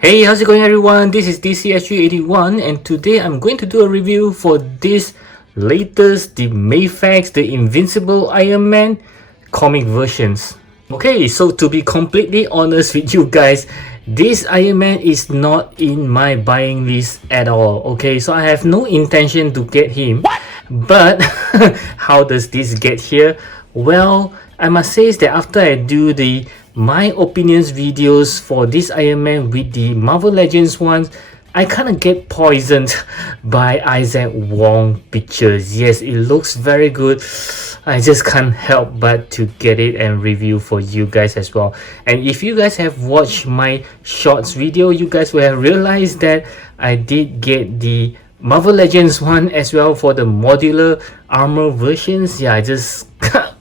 Hey, how's it going everyone? This is DCSG81 and today I'm going to do a review for this latest, the Mafex, the Invincible Iron Man comic versions. Okay, so to be completely honest with you guys, this Iron Man is not in my buying list at all. Okay, so I have no intention to get him. But how does this get here? Well, I must say is that after I do the my opinions videos for this Iron Man with the Marvel Legends ones, I kind of get poisoned by Isaac Wong pictures. Yes, it looks very good. I just can't help but to get it and review for you guys as well. And if you guys have watched my shorts video, you guys will have realized that I did get the Marvel Legends one as well for the modular armor versions. Yeah, I just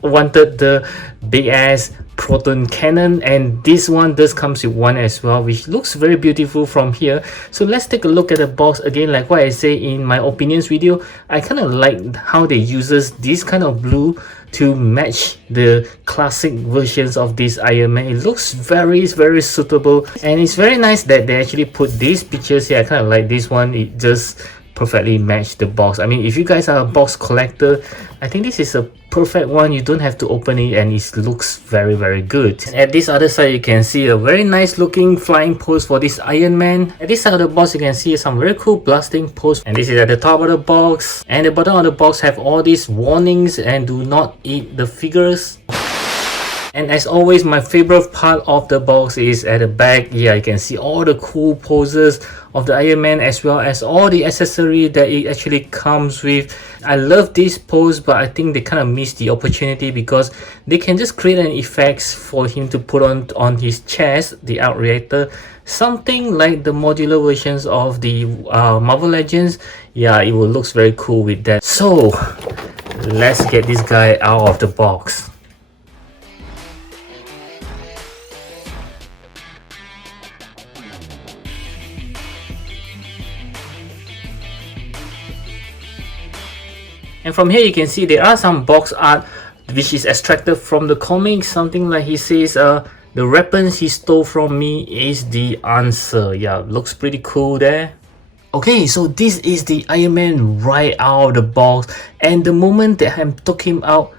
wanted the big ass proton cannon, and this one does comes with one as well, which looks very beautiful from here. So let's take a look at the box again. Like what I say in my opinions video, I kind of like how they uses this kind of blue to match the classic versions of this Iron Man. It looks very suitable, and it's very nice that they actually put these pictures here. I kind of like this one. It just perfectly match the box. I mean, if you guys are a box collector, I think this is a perfect one. You don't have to open it and it looks very good. And at this other side, you can see a very nice looking flying pose for this Iron Man. At this side of the box, you can see some very cool blasting pose, and this is at the top of the box. And the bottom of the box have all these warnings and do not eat the figures. And as always, my favorite part of the box is at the back. Yeah, you can see all the cool poses of the Iron Man as well as all the accessory that it actually comes with. I love this pose, but I think they kind of missed the opportunity because they can just create an effect for him to put on his chest, the arc reactor, something like the modular versions of the Marvel Legends. Yeah, it will looks very cool with that. So let's get this guy out of the box. And from here you can see there are some box art which is extracted from the comics. Something like he says, the weapons he stole from me is the answer. Yeah, looks pretty cool there. Okay, so this is the Iron Man right out of the box, and the moment that I took him out,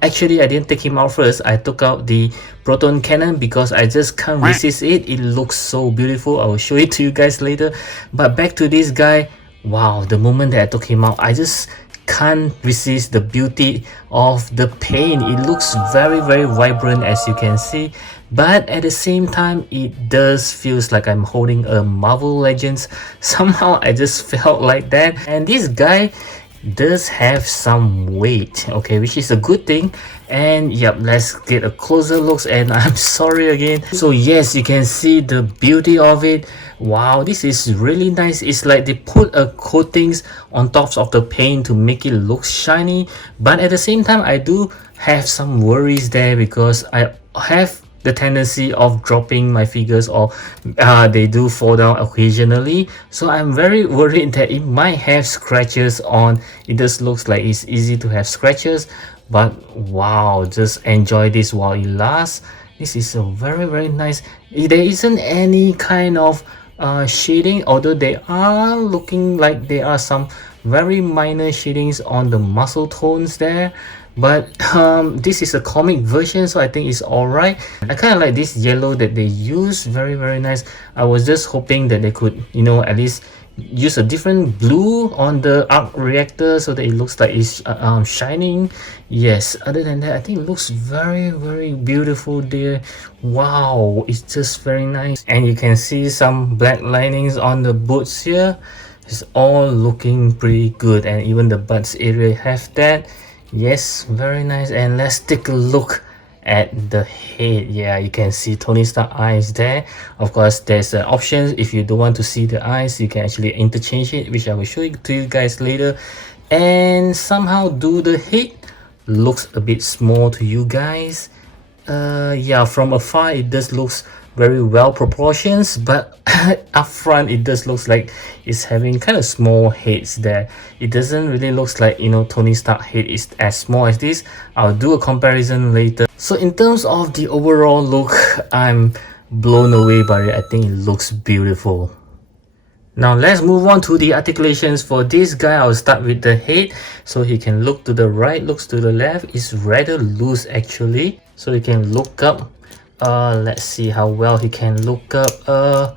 actually I didn't take him out first. I took out the proton cannon because I just can't resist it. It looks so beautiful. I will show it to you guys later. But back to this guy. Wow, the moment that I took him out, I just can't resist the beauty of the paint. It looks very vibrant, as you can see, but at the same time it does feels like I'm holding a Marvel Legends. Somehow I just felt like that. And this guy does have some weight, okay, which is a good thing. And yep, let's get a closer look. And I'm sorry again. So yes, you can see the beauty of it. Wow, this is really nice. It's like they put a coatings on top of the paint to make it look shiny, but at the same time I do have some worries there because I have the tendency of dropping my figures, or they do fall down occasionally. So I'm very worried that it might have scratches on. It just looks like it's easy to have scratches, but wow, just enjoy this while it lasts. This is a very nice. There isn't any kind of shading, although they are looking like there are some very minor shadings on the muscle tones there. But this is a comic version, so I think it's alright. I kind of like this yellow that they use. Very nice. I was just hoping that they could, you know, at least use a different blue on the arc reactor so that it looks like it's shining. Yes, other than that, I think it looks very beautiful there. Wow, it's just very nice. And you can see some black linings on the boots here. It's all looking pretty good, and even the butts area have that. Yes, very nice. And let's take a look at the head. Yeah, you can see Tony Stark eyes there. Of course, there's options. If you don't want to see the eyes, you can actually interchange it, which I will show it to you guys later. And somehow do the head looks a bit small to you guys. Yeah, from afar it does looks very well proportions, but up front it does looks like it's having kind of small heads there. It doesn't really looks like, you know, Tony Stark head is as small as this. I'll do a comparison later. So in terms of the overall look, I'm blown away by it. I think it looks beautiful. Now let's move on to the articulations for this guy. I'll start with the head. So he can look to the right, looks to the left. It's rather loose actually. So he can look up. Let's see how well he can look up.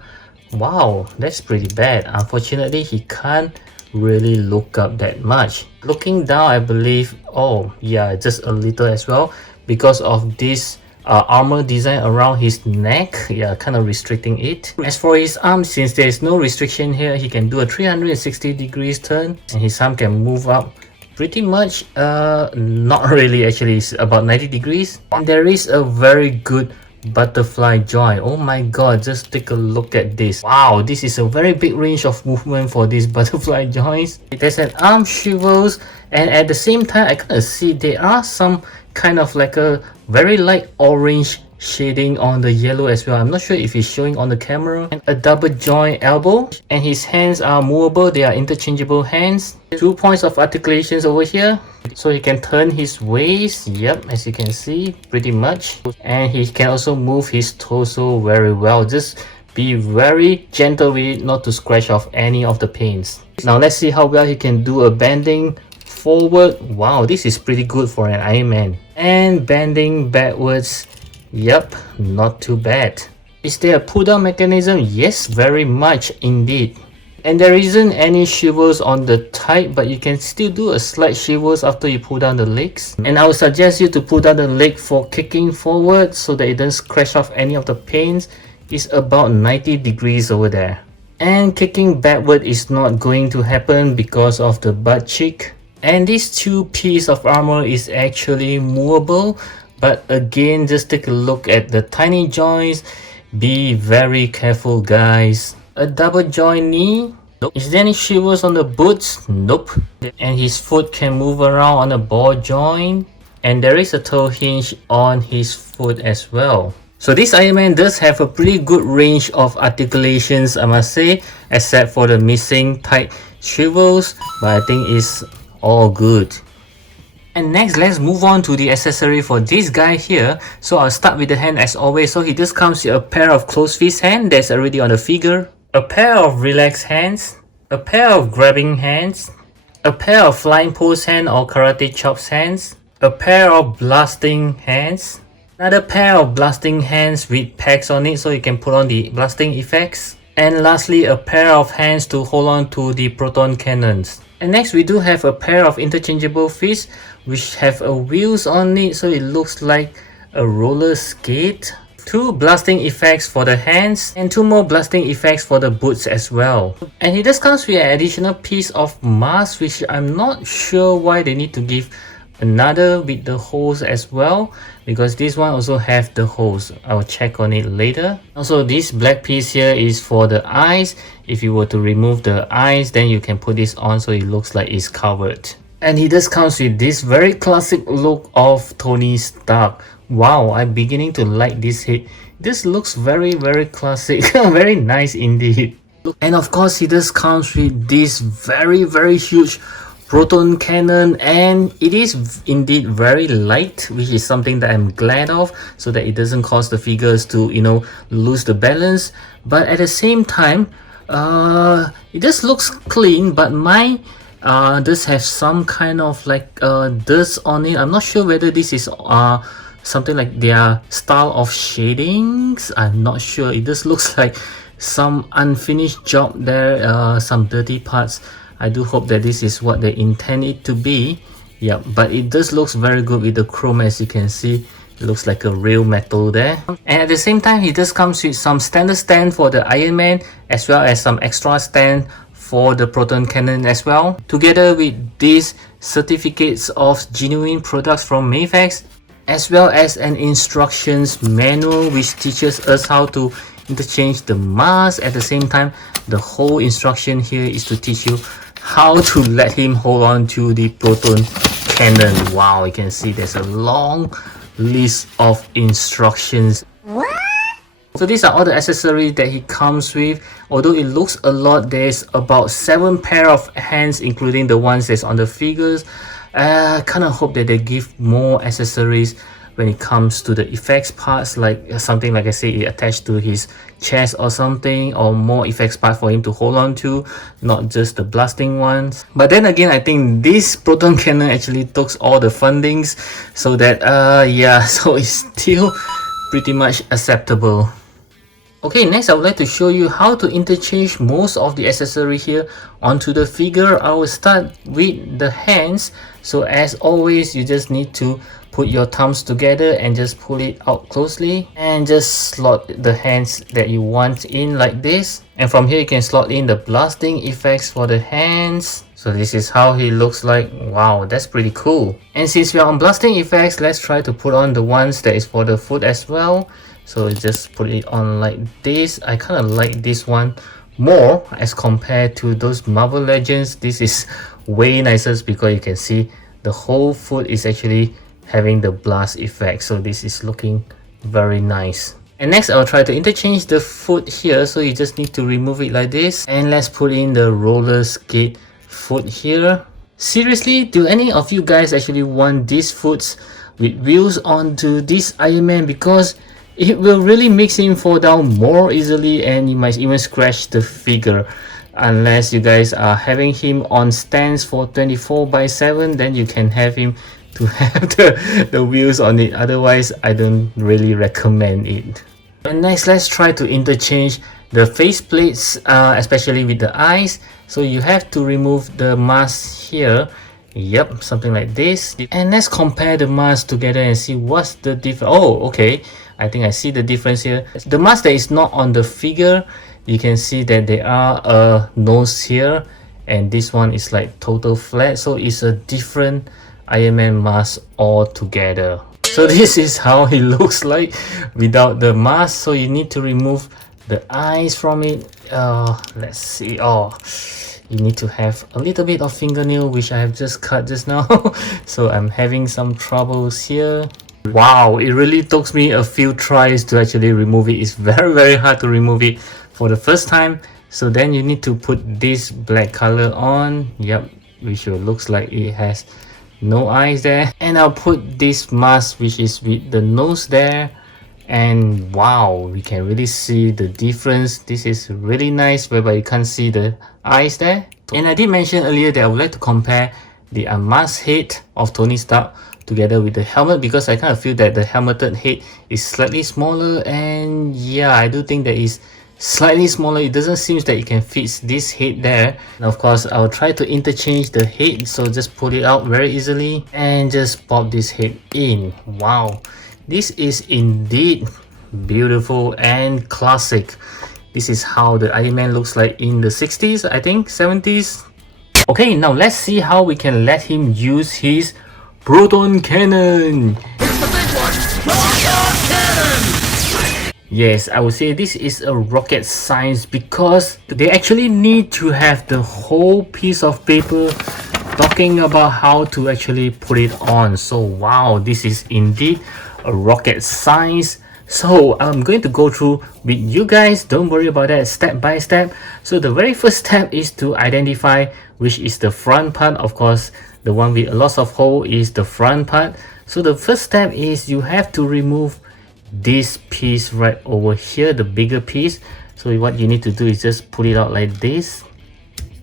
Wow, that's pretty bad. Unfortunately, he can't really look up that much. Looking down, I believe, oh yeah, just a little as well, because of this armor design around his neck, yeah, kind of restricting it. As for his arm, since there is no restriction here, he can do a 360 degrees turn, and his arm can move up pretty much, not really actually, it's about 90 degrees. And there is a very good butterfly joint. Oh my god, just take a look at this. Wow, this is a very big range of movement for these butterfly joints. There's an arm swivels, and at the same time I kind of see there are some kind of like a very light orange shading on the yellow as well. I'm not sure if it's showing on the camera. And a double joint elbow, and his hands are movable. They are interchangeable hands. 2 points of articulations over here, so he can turn his waist, yep, as you can see, pretty much. And he can also move his torso very well. Just be very gentle with it, not to scratch off any of the panes. Now let's see how well he can do a bending forward. Wow, this is pretty good for an Iron Man. And bending backwards, yep, not too bad. Is there a pull down mechanism? Yes, very much indeed. And there isn't any shivers on the type, but you can still do a slight shivers after you pull down the legs. And I would suggest you to pull down the leg for kicking forward so that it doesn't scratch off any of the panes. It's about 90 degrees over there. And kicking backward is not going to happen because of the butt cheek. And this 2 piece of armor is actually movable, but again, just take a look at the tiny joints. Be very careful, guys. A double joint knee. Nope. Is there any shivers on the boots? Nope. And his foot can move around on a ball joint, and there is a toe hinge on his foot as well. So this Iron Man does have a pretty good range of articulations, I must say, except for the missing tight swivels, but I think it's all good. And next, let's move on to the accessory for this guy here. So I'll start with the hand as always. So he just comes with a pair of closed fist hand that's already on the figure, a pair of relaxed hands, a pair of grabbing hands, a pair of flying pose hand or karate chops hands, a pair of blasting hands, another pair of blasting hands with pegs on it so you can put on the blasting effects, and lastly a pair of hands to hold on to the proton cannons. And next we do have a pair of interchangeable fists which have a wheels on it so it looks like a roller skate, 2 blasting effects for the hands, and 2 more blasting effects for the boots as well. And it just comes with an additional piece of mask, which I'm not sure why they need to give another with the holes as well, because this one also have the holes. I'll check on it later. Also, this black piece here is for the eyes. If you were to remove the eyes, then you can put this on so it looks like it's covered. And he just comes with this very classic look of Tony Stark. Wow, I'm beginning to like this head. This looks very classic. Very nice indeed. And of course, he just comes with this very huge proton cannon, and it is indeed very light, which is something that I'm glad of, so that it doesn't cause the figures to, you know, lose the balance. But at the same time, it just looks clean, but mine does have some kind of like dust on it. I'm not sure whether this is something like their style of shadings. I'm not sure. It just looks like some unfinished job there, some dirty parts. I do hope that this is what they intend it to be. Yeah, but it does looks very good with the chrome. As you can see, it looks like a real metal there. And at the same time, he just comes with some standard stand for the Iron Man, as well as some extra stand for the proton cannon as well, together with these certificates of genuine products from Mafex, as well as an instructions manual which teaches us how to interchange the mask. At the same time, the whole instruction here is to teach you how to let him hold on to the proton cannon. Wow, you can see there's a long list of instructions. What? So these are all the accessories that he comes with. Although it looks a lot, there's about 7 pair of hands, including the ones that's on the figures. I kind of hope that they give more accessories when it comes to the effects parts, like something like I say, it attached to his chest or something, or more effects part for him to hold on to, not just the blasting ones. But then again, I think this proton cannon actually took all the fundings, so that yeah, so it's still pretty much acceptable. Okay, next I would like to show you how to interchange most of the accessory here onto the figure. I will start with the hands. So as always, you just need to put your thumbs together and just pull it out closely and just slot the hands that you want in like this. And from here you can slot in the blasting effects for the hands. So this is how he looks like. Wow, that's pretty cool. And since we are on blasting effects, let's try to put on the ones that is for the foot as well. So just put it on like this. I kind of like this one more as compared to those Marvel Legends. This is way nicer because you can see the whole foot is actually having the blast effect. So this is looking very nice. And next I'll try to interchange the foot here. So you just need to remove it like this. And let's put in the roller skate foot here. Seriously, do any of you guys actually want these foots with wheels onto this Iron Man? Because it will really makes him fall down more easily, and you might even scratch the figure. Unless you guys are having him on stands for 24/7, then you can have him to have the wheels on it. Otherwise, I don't really recommend it. And next, let's try to interchange the face plates, especially with the eyes. So you have to remove the mask here. Yep, something like this. And let's compare the masks together and see what's the difference. Oh, okay. I think I see the difference here. The mask that is not on the figure, you can see that there are a nose here, and this one is like total flat. So it's a different Iron Man mask altogether. So this is how he looks like without the mask. So you need to remove the eyes from it. Let's see. Oh, you need to have a little bit of fingernail, which I have just cut just now. So I'm having some troubles here. Wow, it really took me a few tries to actually remove it. It's very hard to remove it for the first time. So then you need to put this black color on. Yep, which looks like it has no eyes there. And I'll put this mask which is with the nose there. And wow, we can really see the difference. This is really nice, whereby you can't see the eyes there. And I did mention earlier that I would like to compare the unmasked head of Tony Stark together with the helmet, because I kind of feel that the helmeted head is slightly smaller. And yeah, I do think that is slightly smaller. It doesn't seem that it can fit this head there. And of course, I'll try to interchange the head. So just pull it out very easily and just pop this head in. Wow, this is indeed beautiful and classic. This is how the Iron Man looks like in the 60s, I think, 70s. Okay, now let's see how we can let him use his proton cannon. It's the big one! Proton cannon! Yes, I would say this is a rocket science, because they actually need to have the whole piece of paper talking about how to actually put it on. So wow, this is indeed a rocket science. So I'm going to go through with you guys. Don't worry about that, step by step. So the very first step is to identify which is the front part. Of course, the one with a lot of hole is the front part. So the first step is you have to remove this piece right over here, the bigger piece. So what you need to do is just pull it out like this.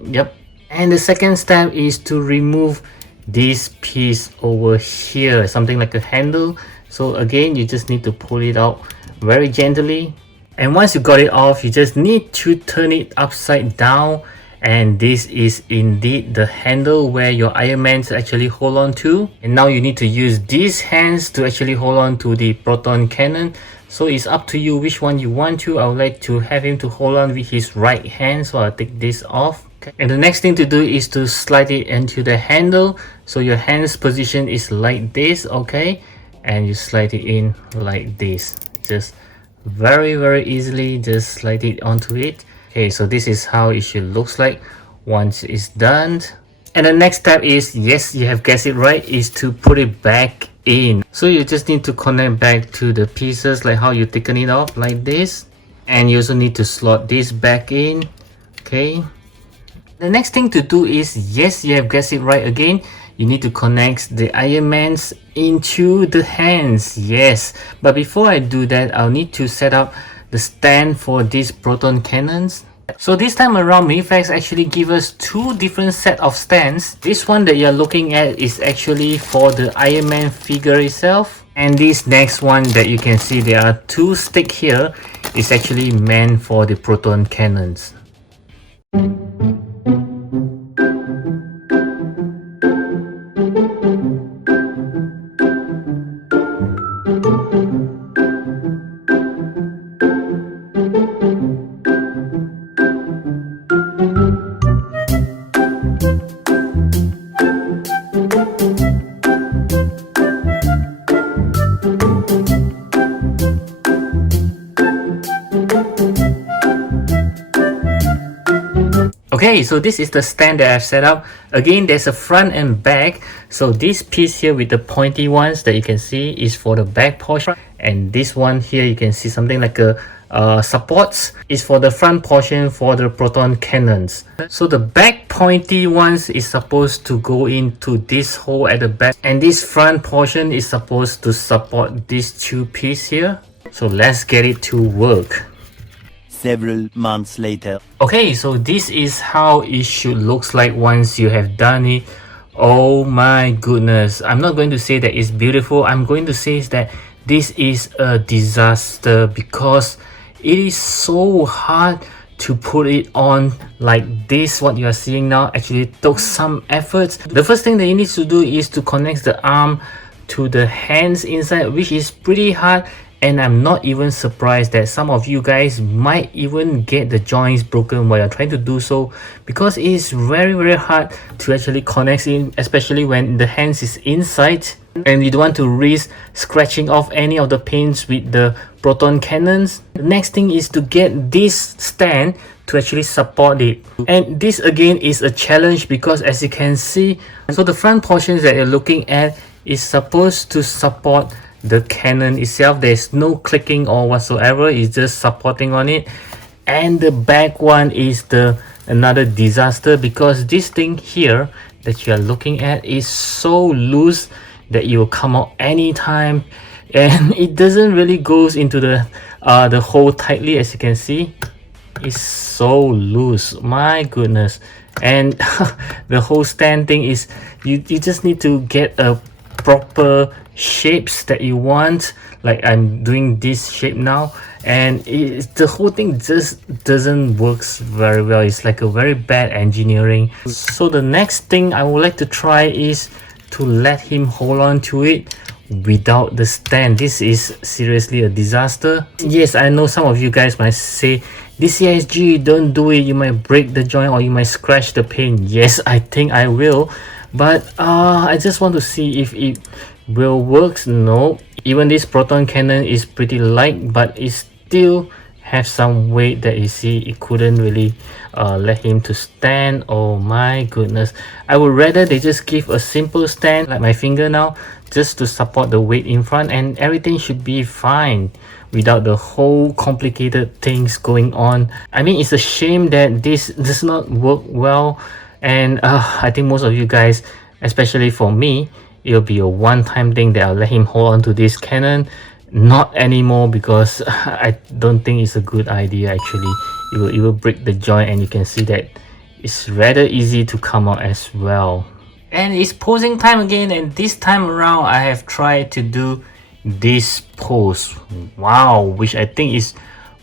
Yep. And the second step is to remove this piece over here, something like a handle. So again, you just need to pull it out very gently. And once you got it off, you just need to turn it upside down. And this is indeed the handle where your Iron Man actually hold on to. And now you need to use these hands to actually hold on to the proton cannon. So it's up to you which one you want to. I would like to have him to hold on with his right hand. So I'll take this off. Okay. And the next thing to do is to slide it into the handle. So your hand's position is like this, okay? And you slide it in like this. Just very easily, just slide it onto it. Okay, so this is how it should looks like once it's done. And the next step is, yes, you have guessed it right, is to put it back in. So you just need to connect back to the pieces, like how you taken it off like this. And you also need to slot this back in. Okay. The next thing to do is, yes, you have guessed it right again, you need to connect the Iron Mans into the hands. Yes, but before I do that, I'll need to set up the stand for these proton cannons. So this time around, Mafex actually give us two different set of stands. This one that you're looking at is actually for the Iron Man figure itself, and this next one that you can see there are two sticks here is actually meant for the proton cannons. Okay, so this is the stand that I've set up. Again, there's a front and back. So this piece here with the pointy ones that you can see is for the back portion. And this one here, you can see something like a supports is for the front portion for the proton cannons. So the back pointy ones is supposed to go into this hole at the back. And this front portion is supposed to support these two pieces here. So let's get it to work. Several months later. Okay, so this is how it should looks like once you have done it. Oh my goodness, I'm not going to say that it's beautiful. I'm going to say that this is a disaster because it is so hard to put it on like this. What you are seeing now actually took some efforts. The first thing that you need to do is to connect the arm to the hands inside, which is pretty hard. And I'm not even surprised that some of you guys might even get the joints broken while you're trying to do so, because it is very hard to actually connect in, especially when the hands is inside and you don't want to risk scratching off any of the pins with the proton cannons. The next thing is to get this stand to actually support it, and this again is a challenge because as you can see, so the front portions that you're looking at is supposed to support the cannon itself. There's no clicking or whatsoever, it's just supporting on it. And the back one is the another disaster because this thing here that you are looking at is so loose that it will come out anytime, and it doesn't really goes into the hole tightly. As you can see, it's so loose, my goodness. And the whole stand thing is you just need to get a proper shapes that you want, like I'm doing this shape now, and the whole thing just doesn't works very well. It's like a very bad engineering. So the next thing I would like to try is to let him hold on to it without the stand. This is seriously a disaster. Yes, I know some of you guys might say, DCSG, don't do it, you might break the joint or you might scratch the paint. Yes, I think I will, but I just want to see if it will work. No, even this proton cannon is pretty light, but it still have some weight that you see it couldn't really let him to stand. Oh my goodness, I would rather they just give a simple stand like my finger now, just to support the weight in front, and everything should be fine without the whole complicated things going on. I mean, it's a shame that this does not work well, and I think most of you guys, especially for me, it'll be a one-time thing that I'll let him hold on to this cannon, not anymore, because I don't think it's a good idea. Actually, it will break the joint, and you can see that it's rather easy to come out as well. And it's posing time again, and this time around I have tried to do this pose. Wow, which I think is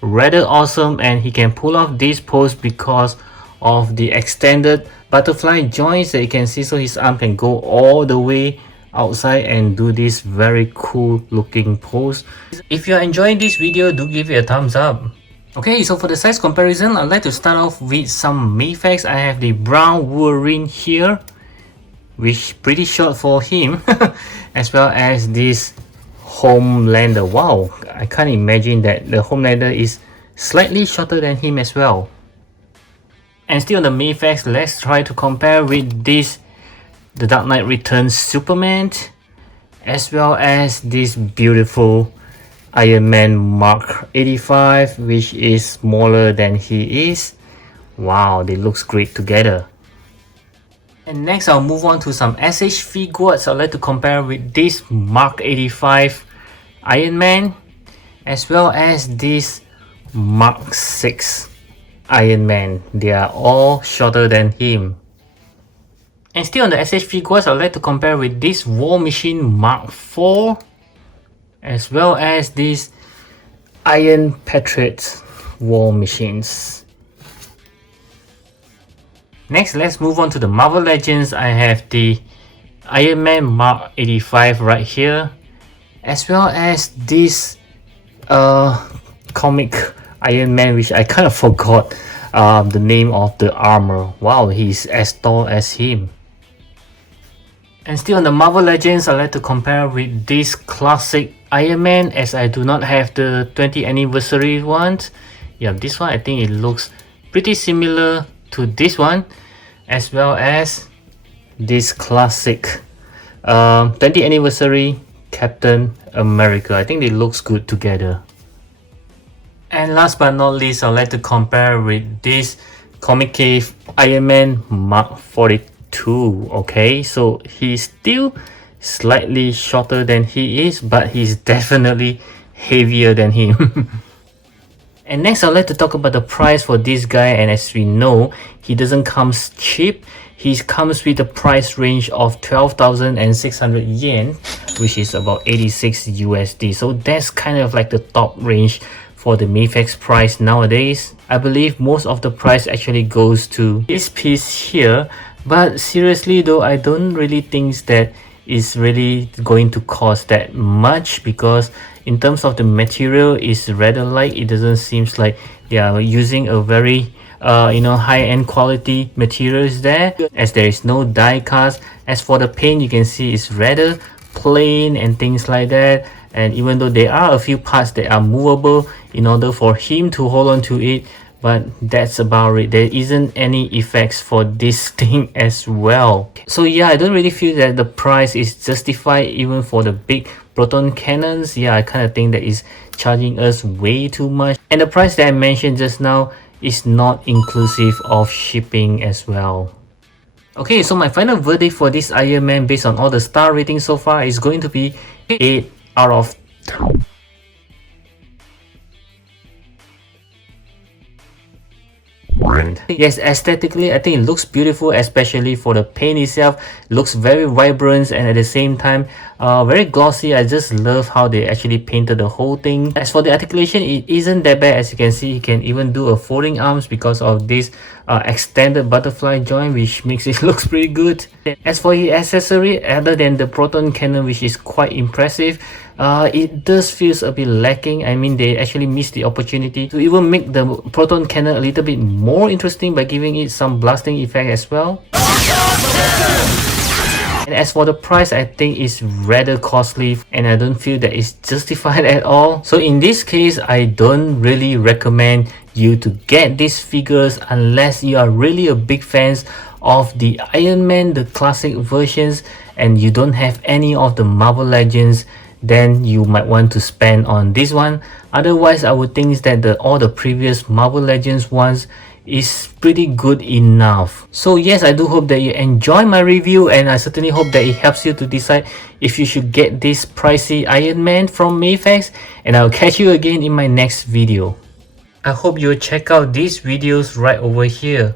rather awesome, and he can pull off this pose because of the extended butterfly joints that you can see. So his arm can go all the way outside and do this very cool looking pose. If you're enjoying this video, do give it a thumbs up. Okay, so for the size comparison, I'd like to start off with some Mafex. I have the brown Wolverine here, which pretty short for him, as well as this Homelander. Wow, I can't imagine that the Homelander is slightly shorter than him as well. And still on the Mafex, let's try to compare with this, the Dark Knight Returns Superman, as well as this beautiful Iron Man Mark 85, which is smaller than he is. Wow, they looks great together. And next I'll move on to some SH Figuarts. I'd like to compare with this Mark 85 Iron Man as well as this Mark 6 Iron Man. They are all shorter than him. And still on the SH Figuarts, I'd like to compare with this War Machine Mark 4 as well as this Iron Patriot War Machines. Next, let's move on to the Marvel Legends. I have the Iron Man Mark 85 right here, as well as this comic Iron Man, which I kind of forgot the name of the armor. Wow, he's as tall as him. And still on the Marvel Legends, I like to compare with this classic Iron Man, as I do not have the 20th anniversary ones. Yeah, this one I think it looks pretty similar to this one, as well as this classic 20th anniversary Captain America. I think they looks good together. And last but not least, I'd like to compare with this Comic Cave Iron Man Mark 42. Okay, so he's still slightly shorter than he is, but he's definitely heavier than him. And next, I'd like to talk about the price for this guy. And as we know, he doesn't come cheap. He comes with a price range of 12,600 yen, which is about 86 USD. So that's kind of like the top range for the Mafex price nowadays. I believe most of the price actually goes to this piece here. But seriously though, I don't really think that is really going to cost that much, because in terms of the material is rather light. It doesn't seem like they are using a very high-end quality materials there, as there is no die cast. As for the paint, you can see it's rather plain and things like that. And even though there are a few parts that are movable in order for him to hold on to it, but that's about it. There isn't any effects for this thing as well. So yeah, I don't really feel that the price is justified even for the big proton cannons. Yeah, I kind of think that is charging us way too much. And the price that I mentioned just now is not inclusive of shipping as well. Okay, so my final verdict for this Iron Man based on all the star ratings so far is going to be 8 out of 10. Yes, aesthetically I think it looks beautiful, especially for the paint itself. Looks very vibrant and at the same time very glossy. I just love how they actually painted the whole thing. As for the articulation, it isn't that bad. As you can see, he can even do a folding arms because of this extended butterfly joint, which makes it looks pretty good. As for his accessory, other than the proton cannon, which is quite impressive, it does feels a bit lacking. I mean, they actually missed the opportunity to even make the proton cannon a little bit more interesting by giving it some blasting effect as well. And as for the price, I think it's rather costly and I don't feel that it's justified at all. So in this case, I don't really recommend you to get these figures unless you are really a big fans of the Iron Man, the classic versions, and you don't have any of the Marvel Legends. Then you might want to spend on this one. Otherwise, I would think that all the previous Marvel Legends ones is pretty good enough. So yes, I do hope that you enjoy my review, and I certainly hope that it helps you to decide if you should get this pricey Iron Man from Mafex, and I'll catch you again in my next video. I hope you'll check out these videos right over here.